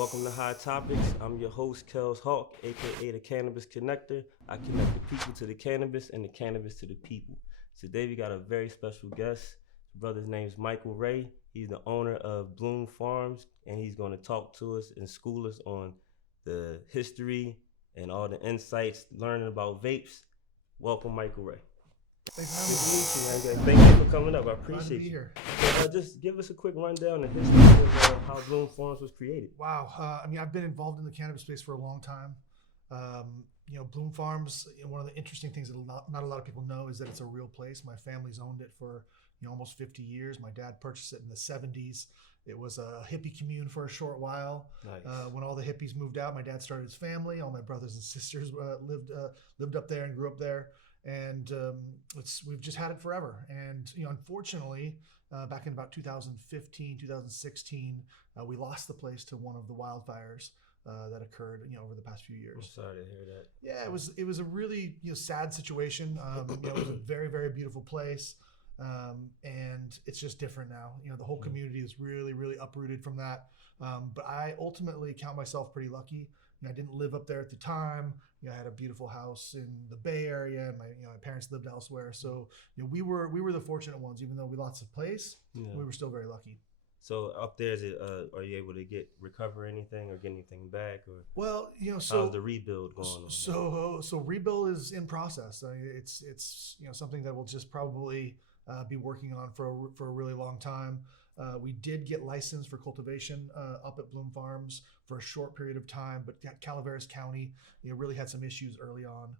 Welcome to High Topics. I'm your host, Kels Hawk, aka the Cannabis Connector. I connect the people to the cannabis and the cannabis to the people. Today we got a very special guest. His brother's name is Michael Ray. He's the owner of Bloom Farms, and he's going to talk to us and school us on the history and all the insights, learning about vapes. Welcome, Michael Ray. Thanks Good to meet you, man. Thank you for coming up. I appreciate you. Here. So, just give us a quick rundown of the history of how Bloom Farms was created. Wow. I've been involved in the cannabis space for a long time. Bloom Farms, one of the interesting things that not a lot of people know is that it's a real place. My family's owned it for almost 50 years. My dad purchased it in the 70s. It was a hippie commune for a short while. Nice. When all the hippies moved out, my dad started his family. All my brothers and sisters lived up there and grew up there. And we've just had it forever. And unfortunately, back in about 2015, 2016, we lost the place to one of the wildfires that occurred over the past few years. I'm sorry to hear that. Yeah, it was a really sad situation. It was a very, very beautiful place. And it's just different now. The whole community is really, really uprooted from that. But I ultimately count myself pretty lucky. I didn't live up there at the time. I had a beautiful house in the Bay Area, and my parents lived elsewhere. So we were the fortunate ones. Even though we lost the place, we were still very lucky. So up there, are you able to recover anything or get anything back, or so how's the rebuild going? So rebuild is in process. It's something that we'll just probably be working on for a really long time. We did get licensed for cultivation up at Bloom Farms for a short period of time, but Calaveras County really had some issues early on.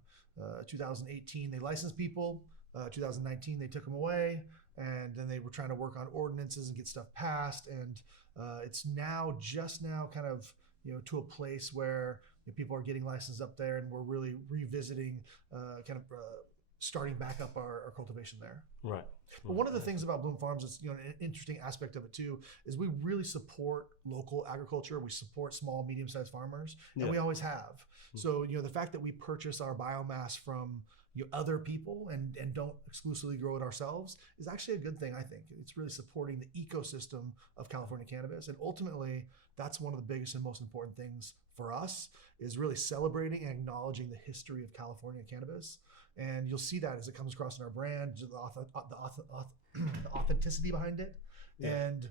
2018 they licensed people. 2019 they took them away, and then they were trying to work on ordinances and get stuff passed. And it's just now kind of to a place where people are getting licensed up there, and we're really revisiting starting back up our cultivation there. Right. But one of the things about Bloom Farms is, an interesting aspect of it too, is we really support local agriculture. We support small, medium-sized farmers, and we always have. So, the fact that we purchase our biomass from other people and don't exclusively grow it ourselves is actually a good thing, I think. It's really supporting the ecosystem of California cannabis. And ultimately, that's one of the biggest and most important things for us, is really celebrating and acknowledging the history of California cannabis. And you'll see that as it comes across in our brand, the authenticity behind it, and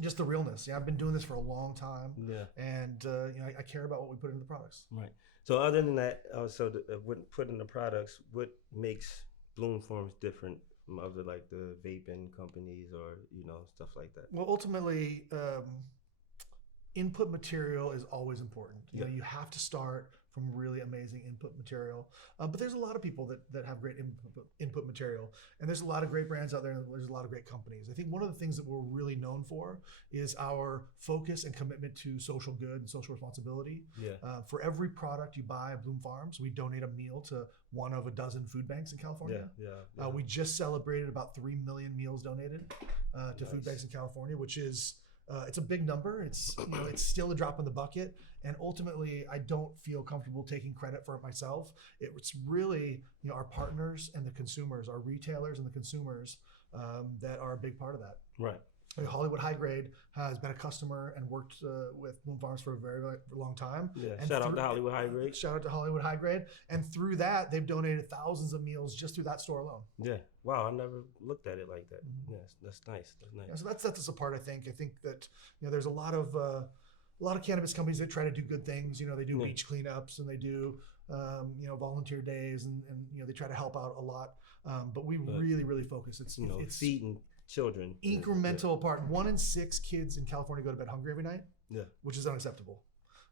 just the realness. I've been doing this for a long time, and I care about what we put into the products. Right. So other than that, what put in the products, what makes Bloom Farms different from other like the vaping companies or stuff like that? Well, ultimately, input material is always important. You have to start from really amazing input material. But there's a lot of people that have great input material, and there's a lot of great brands out there, and there's a lot of great companies. I think one of the things that we're really known for is our focus and commitment to social good and social responsibility. For every product you buy at Bloom Farms, we donate a meal to one of a dozen food banks in California. We just celebrated about 3 million meals donated to food banks in California, which is it's a big number. It's it's still a drop in the bucket, and ultimately, I don't feel comfortable taking credit for it myself. It's really our partners and the consumers, our retailers and the consumers that are a big part of that. Right. Hollywood High Grade has been a customer and worked with Bloom Farms for a very, very long time. And shout out to Hollywood High Grade. Shout out to Hollywood High Grade. And through that, they've donated thousands of meals just through that store alone. Yeah. Wow. I never looked at it like that. Yes, that's nice. That's nice. So that sets us apart, I think. I think that there's a lot of cannabis companies that try to do good things. They do beach cleanups, and they do volunteer days, and they try to help out a lot. But we really, really focus. It's feeding children. Incremental part. 1 in 6 kids in California go to bed hungry every night, which is unacceptable.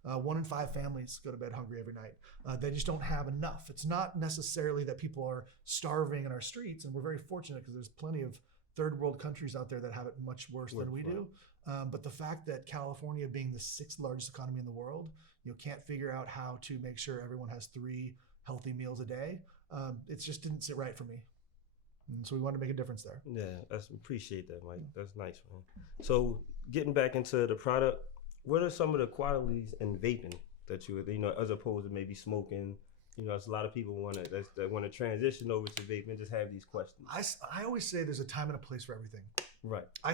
1 in 5 families go to bed hungry every night. They just don't have enough. It's not necessarily that people are starving in our streets, and we're very fortunate because there's plenty of third world countries out there that have it much worse than we do. But the fact that California, being the 6th largest economy in the world, can't figure out how to make sure everyone has 3 healthy meals a day, it just didn't sit right for me. And so we wanted to make a difference there. Yeah, I appreciate that, Mike. That's nice, man. So getting back into the product, what are some of the qualities in vaping that you as opposed to maybe smoking? There's a lot of people that want to transition over to vaping, just have these questions. I always say there's a time and a place for everything. Right. I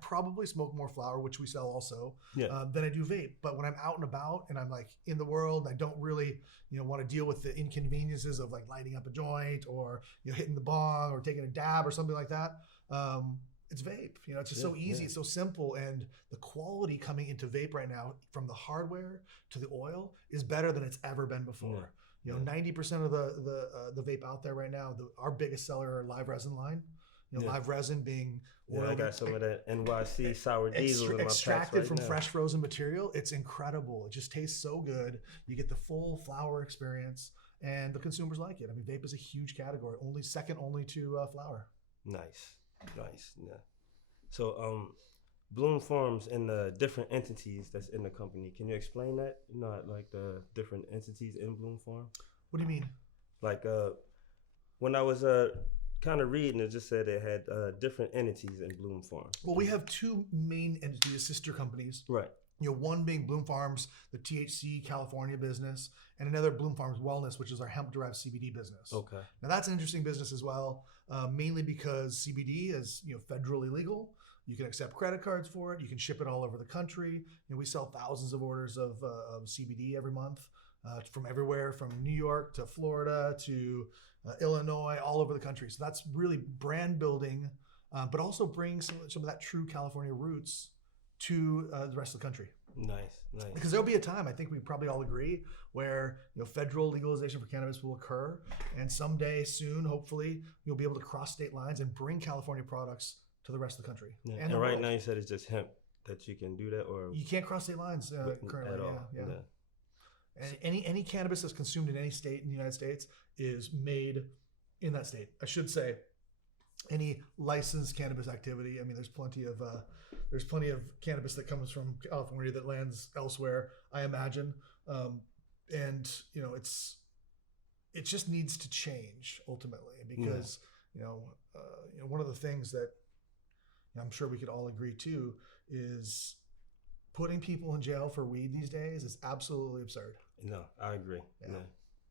probably smoke more flower, which we sell also, Yeah. than I do vape. But when I'm out and about and I'm like in the world, I don't really, want to deal with the inconveniences of like lighting up a joint or hitting the bong or taking a dab or something like that. It's vape. It's just so easy. Yeah. It's so simple, and the quality coming into vape right now, from the hardware to the oil, is better than it's ever been before. 90% of the vape out there right now, our biggest seller are live resin line. Live resin being oil. I got some of that NYC sour diesel in my extracted packs right from now. fresh frozen material. It's incredible. It just tastes so good. You get the full flower experience, and the consumers like it. I mean, vape is a huge category, second only to flower. Nice. Yeah. So, Bloom Farms and the different entities that's in the company. Can you explain that? Like the different entities in Bloom Farm. What do you mean? Like, when I was kind of reading, it just said it had different entities in Bloom Farms. Well, we have two main entities, sister companies. Right. One being Bloom Farms, the THC California business, and another Bloom Farms Wellness, which is our hemp-derived CBD business. Okay. Now that's an interesting business as well, mainly because CBD is federally legal. You can accept credit cards for it. You can ship it all over the country. We sell thousands of orders of CBD every month, from everywhere, from New York to Florida to Illinois, all over the country. So that's really brand building, but also brings some of that true California roots to the rest of the country. Nice. Because there'll be a time, I think we probably all agree, where federal legalization for cannabis will occur, and someday soon, hopefully, you'll be able to cross state lines and bring California products to the rest of the country. Yeah. And right world. now you said it's just hemp that you can do that, or You can't cross state lines currently. at all. Yeah. And any cannabis that's consumed in any state in the United States is made in that state. I should say, any licensed cannabis activity. I mean, there's plenty of cannabis that comes from California that lands elsewhere, I imagine, and it just needs to change ultimately, because one of the things that I'm sure we could all agree to is putting people in jail for weed these days is absolutely absurd. No, I agree. Yeah. No.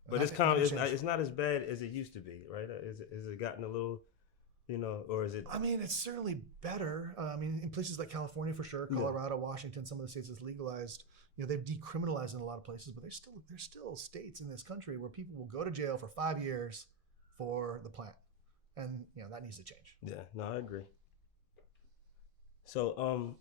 But it's not as bad as it used to be, right? Is it gotten a little, or is it? I mean, it's certainly better. In places like California, for sure, Colorado, Washington, some of the states that's legalized, they've decriminalized in a lot of places, but there's still states in this country where people will go to jail for 5 years for the plant, and that needs to change. Yeah, no, I agree. So,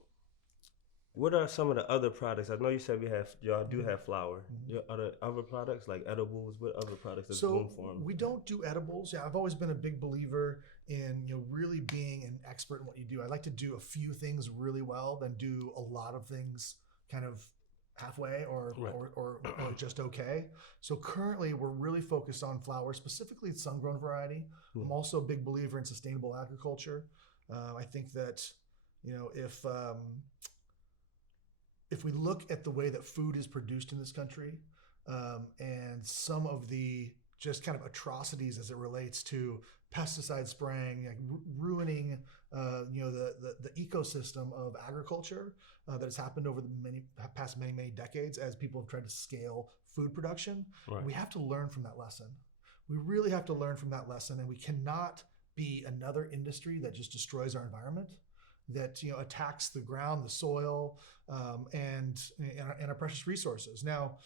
what are some of the other products? I know you said y'all do have flour. Mm-hmm. Other products like edibles? What other products does So Bloom Farm? we don't do edibles. Yeah, I've always been a big believer in really being an expert in what you do. I like to do a few things really well, then do a lot of things kind of halfway or just okay. So currently we're really focused on flower, specifically the sun-grown variety. I'm also a big believer in sustainable agriculture. I think that if we look at the way that food is produced in this country, and some of the just kind of atrocities as it relates to pesticide spraying, like ruining the ecosystem of agriculture that has happened over the past many decades as people have tried to scale food production. Right. We have to learn from that lesson. We really have to learn from that lesson, and we cannot be another industry that just destroys our environment, that attacks the ground, the soil, and our precious resources. Now,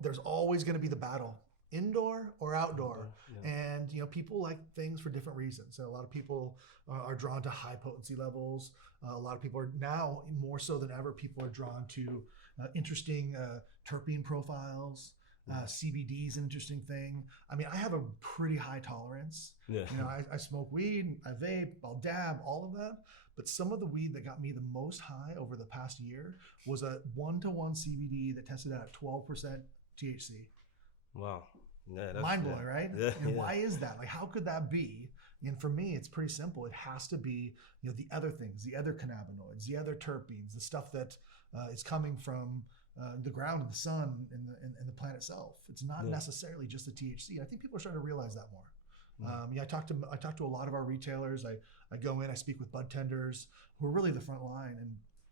there's always going to be the battle, indoor or outdoor, and people like things for different reasons. And a lot of people are drawn to high potency levels. A lot of people are now, more so than ever, people are drawn to interesting terpene profiles. CBD is an interesting thing. I mean, I have a pretty high tolerance. Yeah. I smoke weed, I vape, I'll dab, all of that. But some of the weed that got me the most high over the past year was a 1-to-1 CBD that tested out at 12% THC. Wow. Yeah, that's mind blowing, right? Yeah, and why is that? Like, how could that be? And for me, it's pretty simple. It has to be, the other things, the other cannabinoids, the other terpenes, the stuff that is coming from the ground and the sun and the plant itself. It's not necessarily just the THC. I think people are starting to realize that more. I talk to a lot of our retailers. I go in, I speak with bud tenders who are really the front line,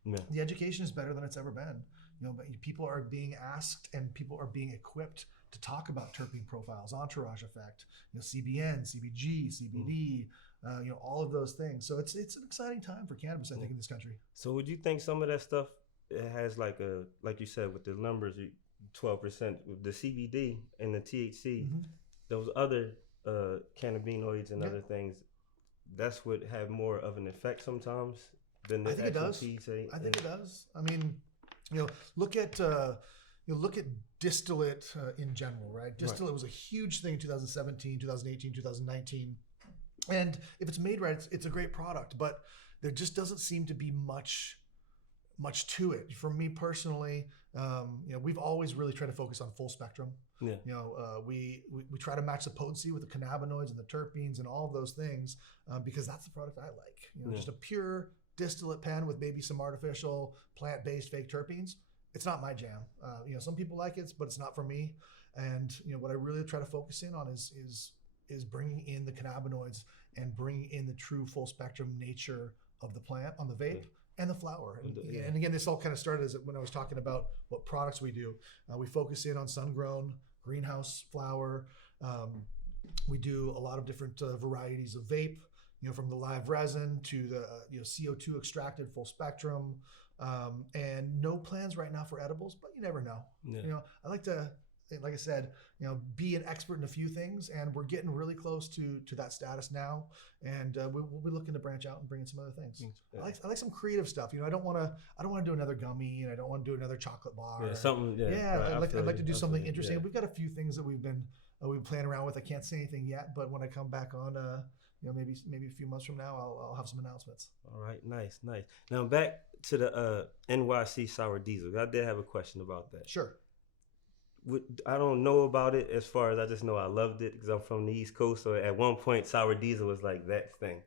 and the education is better than it's ever been. But people are being asked and people are being equipped to talk about terpene profiles, entourage effect, CBN, CBG, CBD, all of those things. So it's an exciting time for cannabis, I think, in this country. So would you think some of that stuff, it has like you said, with the numbers, 12%, with the CBD and the THC, those other cannabinoids and other things, that's what have more of an effect sometimes than the I think it actual does. THC? I think it does. I mean, look at distillate in general, right? Distillate was a huge thing in 2017, 2018, 2019. And if it's made right, it's a great product, but there just doesn't seem to be much to it. For me personally, we've always really tried to focus on full spectrum. Yeah. We try to match the potency with the cannabinoids and the terpenes and all of those things because that's the product I like. Just a pure distillate pen with maybe some artificial plant-based fake terpenes. It's not my jam. Some people like it, but it's not for me. And what I really try to focus in on is bringing in the cannabinoids and bringing in the true full spectrum nature of the plant on the vape and the flower. And again, this all kind of started when I was talking about what products we do. We focus in on sun-grown, greenhouse flower. We do a lot of different varieties of vape, from the live resin to the CO2 extracted full spectrum. And no plans right now for edibles, but you never know. I like to, like I said, be an expert in a few things, and we're getting really close to that status now. And we'll be looking to branch out and bring in some other things. I like some creative stuff. I don't want to do another gummy, and I don't want to do another chocolate bar. I'd like to do something interesting. We've got a few things that we've been playing around with. I can't say anything yet, but when I come back on, maybe a few months from now, I'll have some announcements. All right, nice. Now back to the NYC Sour Diesel. I did have a question about that. Sure. I don't know about it as far as I just know I loved it because I'm from the East Coast. So at one point, Sour Diesel was like that thing.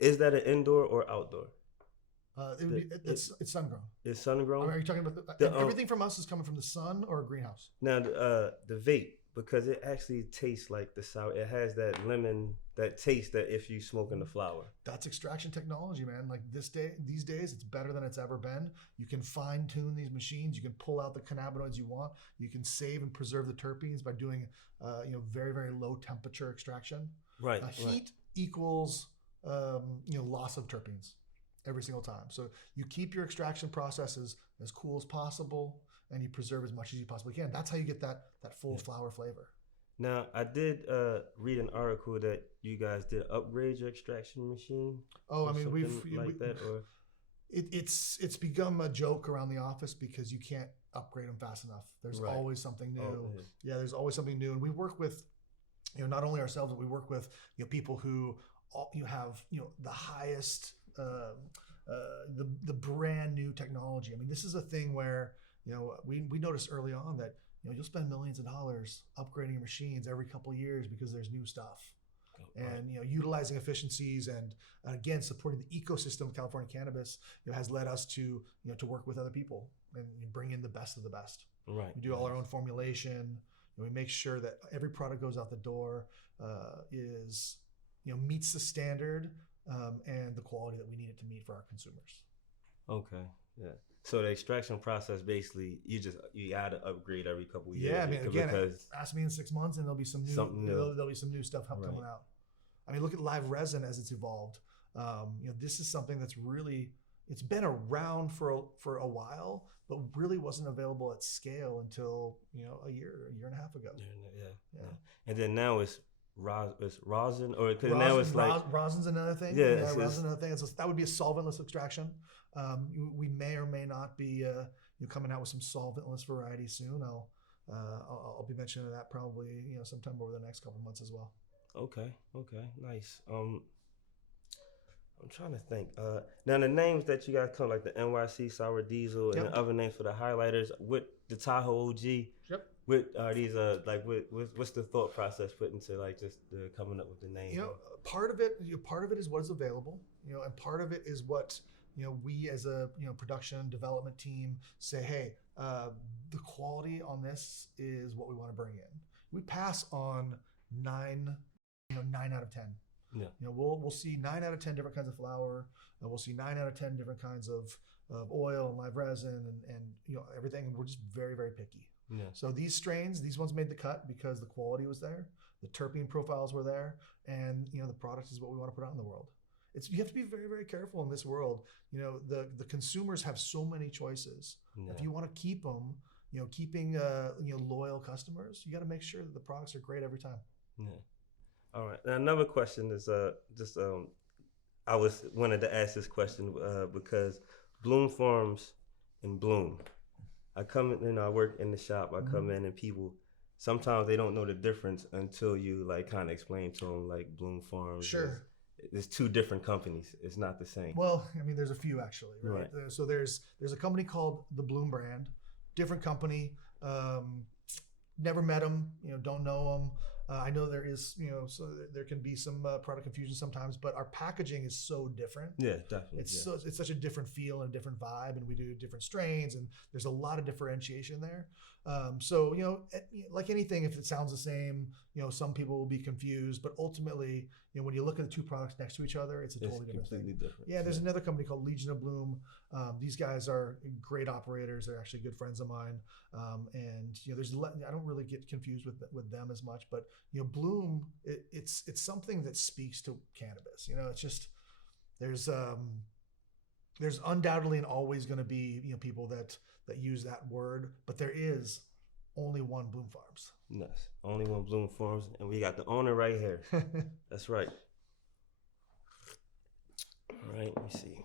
Is that an indoor or outdoor? It's sun-grown. It's sun-grown? Are you talking about everything from us is coming from the sun or a greenhouse? Now, the vape, because it actually tastes like the sour. It has that lemon, that taste that if you smoking the flower. That's extraction technology, man. Like these days, it's better than it's ever been. You can fine tune these machines. You can pull out the cannabinoids you want. You can save and preserve the terpenes by doing, very, very low temperature extraction. Right. Heat equals, loss of terpenes every single time. So you keep your extraction processes as cool as possible, and you preserve as much as you possibly can. That's how you get that full flower flavor. Now, I did read an article that you guys did upgrade your extraction machine. Oh, I mean, it's become a joke around the office because you can't upgrade them fast enough. There's always something new. There's always something new, and we work with, not only ourselves, but we work with people who have the highest, the brand new technology. I mean, this is a thing where we noticed early on that you'll spend millions of dollars upgrading your machines every couple of years because there's new stuff. And utilizing efficiencies and again supporting the ecosystem of California cannabis has led us to work with other people and bring in the best of the best. Right. We do all our own formulation. We make sure that every product goes out the door is meets the standard and the quality that we need it to meet for our consumers. Okay. Yeah. So the extraction process, basically, you gotta upgrade every couple of years. Yeah, I mean, again, ask me in 6 months, and there'll be some new. There'll be some new stuff coming out. I mean, look at live resin as it's evolved. This is something that's it's been around for a while, but really wasn't available at scale until a year and a half ago. Yeah. And then now it's rosin, or because rosin, now it's like rosin's another thing. Rosin's another thing. That would be a solventless extraction. We may or may not be coming out with some solventless varieties soon. I'll be mentioning that probably sometime over the next couple of months as well. Okay, nice. I'm trying to think. Now the names that you guys come, like the NYC Sour Diesel and the other names for the highlighters, with the Tahoe OG. Yep. What are these? What's the thought process put into just coming up with the name? Part of it is what is available. And part of it is what we as a production development team say. Hey, the quality on this is what we want to bring in. We pass on 9 out of 10. Yeah. We'll see 9 out of 10 different kinds of flower, and we'll see 9 out of 10 different kinds of oil and live resin and everything. And we're just very, very picky. Yeah. So these ones made the cut because the quality was there, the terpene profiles were there, and the product is what we want to put out in the world. You have to be very, very careful in this world. The consumers have so many choices. Yeah. If you want to keep them, keeping loyal customers, you got to make sure that the products are great every time. Yeah. All right. Now another question is just I wanted to ask this question because Bloom Farms in Bloom. I come in, I work in the shop. I come in and people sometimes they don't know the difference until you like kind of explain to them like Bloom Farms. Sure. It's two different companies. It's not the same. Well, I mean, there's a few actually, right? So there's a company called the Bloom brand, different company. Never met them, don't know them. I know there is, so there can be some product confusion sometimes, but our packaging is so different. Yeah, definitely. It's such a different feel and a different vibe, and we do different strains, and there's a lot of differentiation there. So like anything, if it sounds the same, some people will be confused, but ultimately, when you look at the two products next to each other, it's totally different thing. Different. Yeah, there's another company called Legion of Bloom. These guys are great operators. They're actually good friends of mine, and I don't really get confused with them as much, but Bloom, it's something that speaks to cannabis. It's just there's undoubtedly and always going to be people that use that word, but there is only one Bloom Farms. Yes, only one Bloom Farms, and we got the owner right here. That's right. All right, let me see.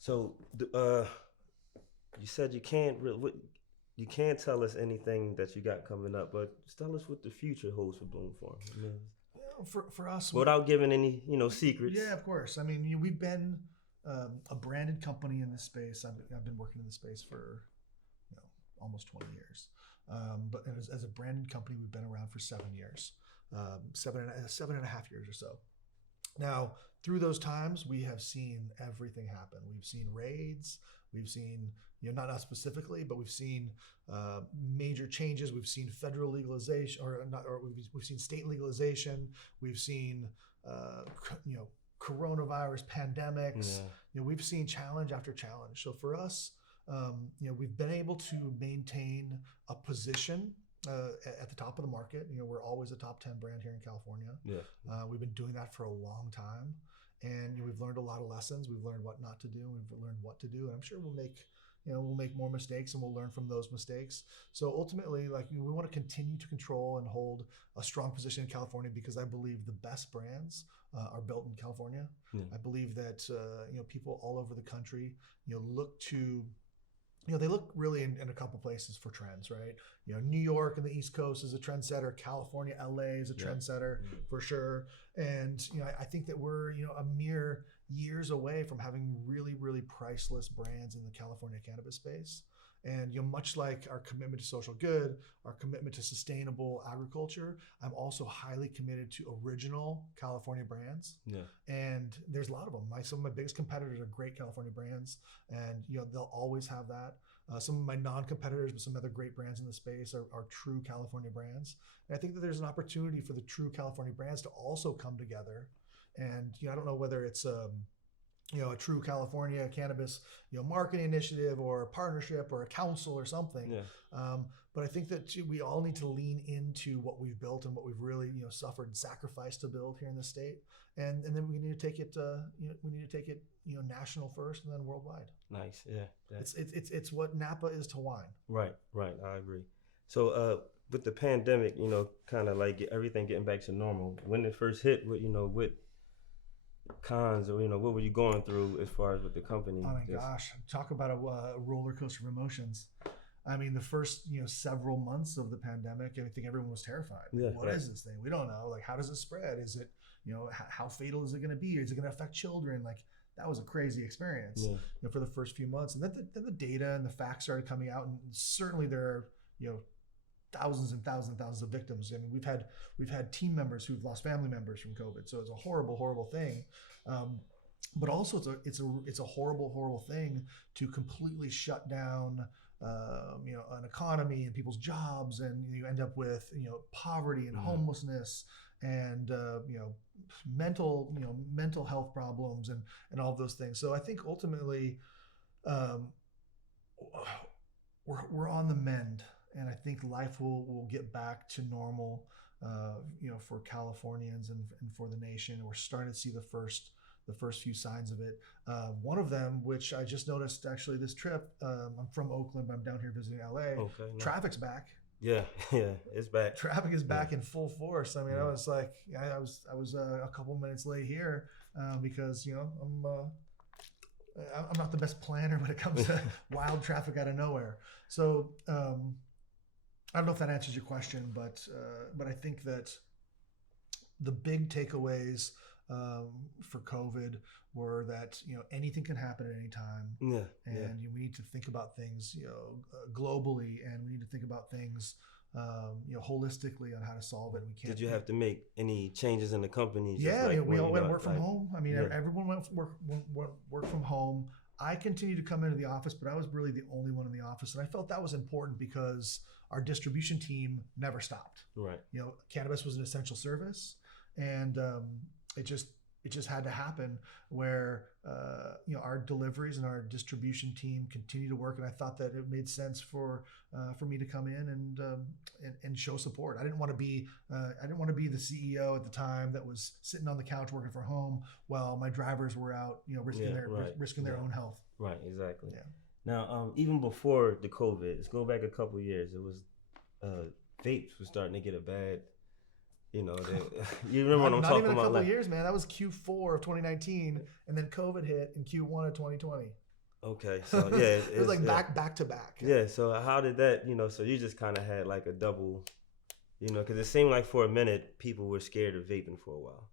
So, you said you can't tell us anything that you got coming up, but just tell us what the future holds for Bloom Farms. I mean, for us, without giving any secrets. Yeah, of course. I mean, we've been a branded company in this space. I've been working in this space for almost 20 years. But as a branded company, we've been around for 7 years, 7.5 years or so. Now, through those times, we have seen everything happen. We've seen raids. We've seen, not us specifically, but we've seen major changes. We've seen federal legalization, we've seen state legalization. We've seen, coronavirus pandemics. Yeah. We've seen challenge after challenge. So for us, we've been able to maintain a position at the top of the market. We're always a top 10 brand here in California. Yeah. We've been doing that for a long time, and we've learned a lot of lessons. We've learned what not to do. We've learned what to do, and I'm sure we'll make more mistakes, and we'll learn from those mistakes. So ultimately, we want to continue to control and hold a strong position in California because I believe the best brands are built in California. Yeah. I believe that people all over the country look to. They look really in a couple places for trends, right? New York and the East Coast is a trendsetter. California, LA is a trendsetter for sure. And, I think that we're, a mere years away from having really, really priceless brands in the California cannabis space. And, much like our commitment to social good, our commitment to sustainable agriculture, I'm also highly committed to original California brands. Yeah. And there's a lot of them. Some of my biggest competitors are great California brands, and they'll always have that. Some of my non-competitors, but some other great brands in the space are true California brands. And I think that there's an opportunity for the true California brands to also come together. And I don't know whether it's a true California cannabis, marketing initiative or a partnership or a council or something. Yeah. But I think that we all need to lean into what we've built and what we've really, suffered and sacrificed to build here in the state. And then we need to take it, national first and then worldwide. Nice. Yeah. It's what Napa is to wine. Right. I agree. So, with the pandemic, kind of like everything getting back to normal, when it first hit, with cons or what were you going through as far as with the company? Oh my gosh, talk about a roller coaster of emotions. I mean, the first several months of the pandemic, I think everyone was terrified. Yeah, what is this thing? We don't know. How does it spread? Is it how fatal is it going to be? Is it going to affect children? That was a crazy experience. Yeah. For the first few months, and then the data and the facts started coming out, and certainly there are thousands and thousands and thousands of victims. I mean, we've had team members who've lost family members from COVID, so it's a horrible thing. But also it's a horrible thing to completely shut down an economy and people's jobs, and you end up with poverty and homelessness and mental health problems and all of those things. So I think ultimately we're on the mend, and I think life will get back to normal. For Californians and for the nation, we're starting to see the first few signs of it. One of them, which I just noticed actually this trip. I'm from Oakland, but I'm down here visiting LA. Okay. Nice. Traffic's back. Yeah, it's back. Traffic is back in full force. I mean, Yeah. I was like, I was a couple minutes late here because I'm not the best planner when it comes to wild traffic out of nowhere. So I don't know if that answers your question, but I think that the big takeaways for COVID were that anything can happen at any time, and we need to think about things globally, and we need to think about things holistically on how to solve it. We can't. Did you have to make any changes in the company? Yeah, we all went work from home. I mean, everyone went work from home. I continued to come into the office, but I was really the only one in the office, and I felt that was important because our distribution team never stopped. Right. Cannabis was an essential service, and it just had to happen where our deliveries and our distribution team continue to work, and I thought that it made sense for me to come in and show support. I didn't want to be the CEO at the time that was sitting on the couch working from home while my drivers were out risking their own health. Right, exactly. Yeah. Now, even before the COVID, let's go back a couple of years. It was vapes was starting to get a bad. You remember what I'm talking about? Not even a couple of years, man. That was Q4 of 2019, and then COVID hit in Q1 of 2020. Okay, so yeah, it was like back to back. Yeah. So how did that? So you just kind of had like a double, because it seemed like for a minute people were scared of vaping for a while.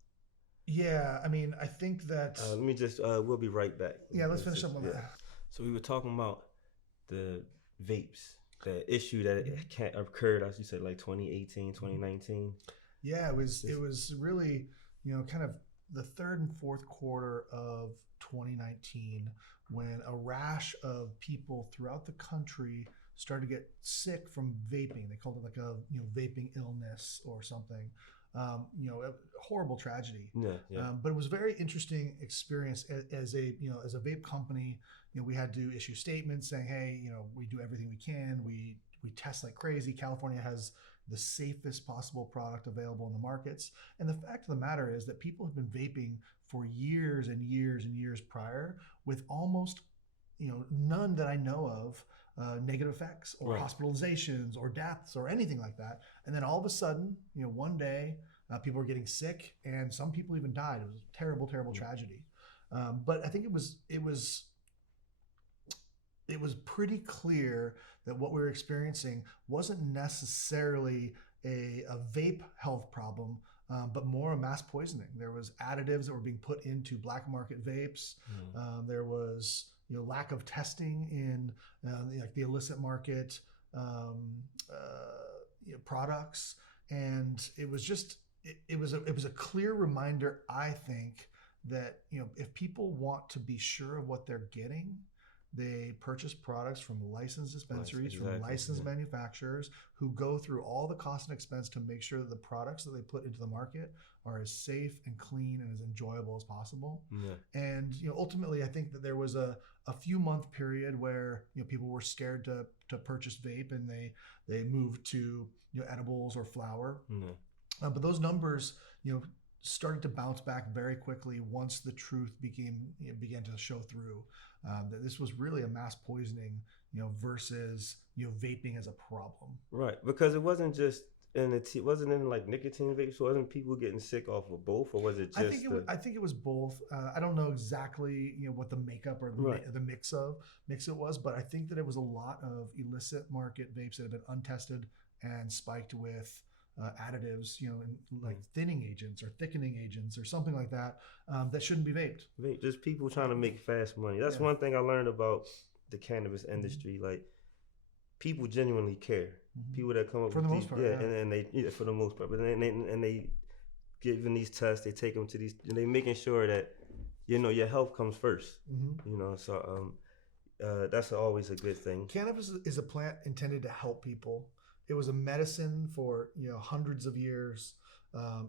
Yeah, I mean, I think that. Let me just. We'll be right back. Yeah, let's finish up on that. So we were talking about the vapes, the issue that occurred, as you said, like 2018, 2019. Yeah, it was really, kind of the third and fourth quarter of 2019 when a rash of people throughout the country started to get sick from vaping. They called it like a vaping illness or something. A horrible tragedy. Yeah. But it was a very interesting experience as a vape company. We had to issue statements saying, hey, we do everything we can. We test like crazy. California has the safest possible product available in the markets. And the fact of the matter is that people have been vaping for years and years and years prior with almost, none that I know of negative effects or hospitalizations or deaths or anything like that. And then all of a sudden, one day people were getting sick and some people even died. It was a terrible, terrible tragedy. But I think it was pretty clear that what we were experiencing wasn't necessarily a vape health problem, but more a mass poisoning. There was additives that were being put into black market vapes. There was lack of testing in the illicit market products, and it was just it was a clear reminder, I think, that if people want to be sure of what they're getting, they purchase products from licensed dispensaries, from licensed manufacturers who go through all the cost and expense to make sure that the products that they put into the market are as safe and clean and as enjoyable as possible. Yeah. And ultimately, I think that there was a few month period where people were scared to purchase vape, and they moved to edibles or flower. Yeah. But those numbers, started to bounce back very quickly once the truth began to show through. That this was really a mass poisoning, versus vaping as a problem. Right, because it wasn't just it wasn't in like nicotine vapes. So wasn't people getting sick off of both, or was it just? I think it was both. I don't know exactly what the makeup or the mix it was, but I think that it was a lot of illicit market vapes that have been untested and spiked with additives, like thinning agents or thickening agents or something like that, that shouldn't be vaped. Just people trying to make fast money. That's one thing I learned about the cannabis industry. Like, people genuinely care. People that come up for with the most part, and they for the most part, but they giving these tests, they take them to these, and they making sure that your health comes first. So that's always a good thing. Cannabis is a plant intended to help people. It was a medicine for hundreds of years.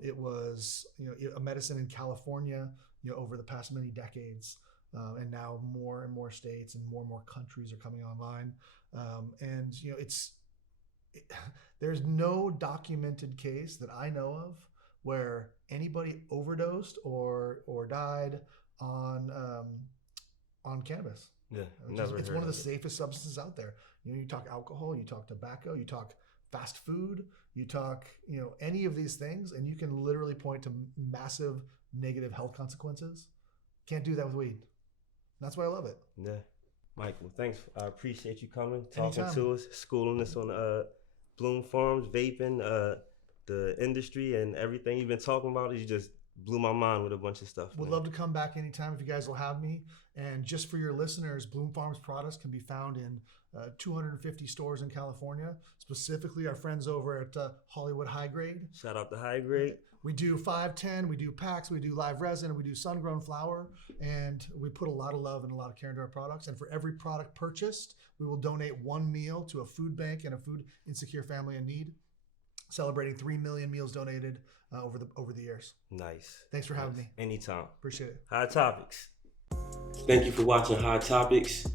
It was a medicine in California over the past many decades. and now more and more states and more countries are coming online. And there's no documented case that I know of where anybody overdosed or died on cannabis. Yeah, never. It's one of the safest substances out there. You talk alcohol, you talk tobacco, you talk fast food, you talk any of these things, and you can literally point to massive negative health consequences. Can't do that with weed. That's why I love it. Yeah, Michael, thanks. I appreciate you coming, talking Anytime. to us, schooling us on Bloom Farms, vaping, the industry, and everything you've been talking about. You just blew my mind with a bunch of stuff. Would love to come back anytime if you guys will have me. And just for your listeners, Bloom Farms products can be found in 250 stores in California, specifically our friends over at Hollywood High Grade. Shout out to High Grade. We do 510, we do packs, we do live resin, we do sun-grown flower, and we put a lot of love and a lot of care into our products. And for every product purchased, we will donate 1 meal to a food bank and a food insecure family in need, celebrating 3 million meals donated over the years. Nice. Thanks for having me. Anytime. Appreciate it. High Topics. Thank you for watching High Topics.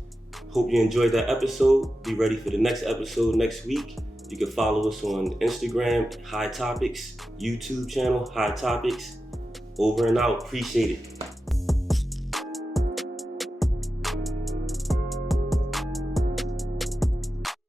Hope you enjoyed that episode. Be ready for the next episode next week. You can follow us on Instagram, High Topics, YouTube channel, High Topics. Over and out. Appreciate it.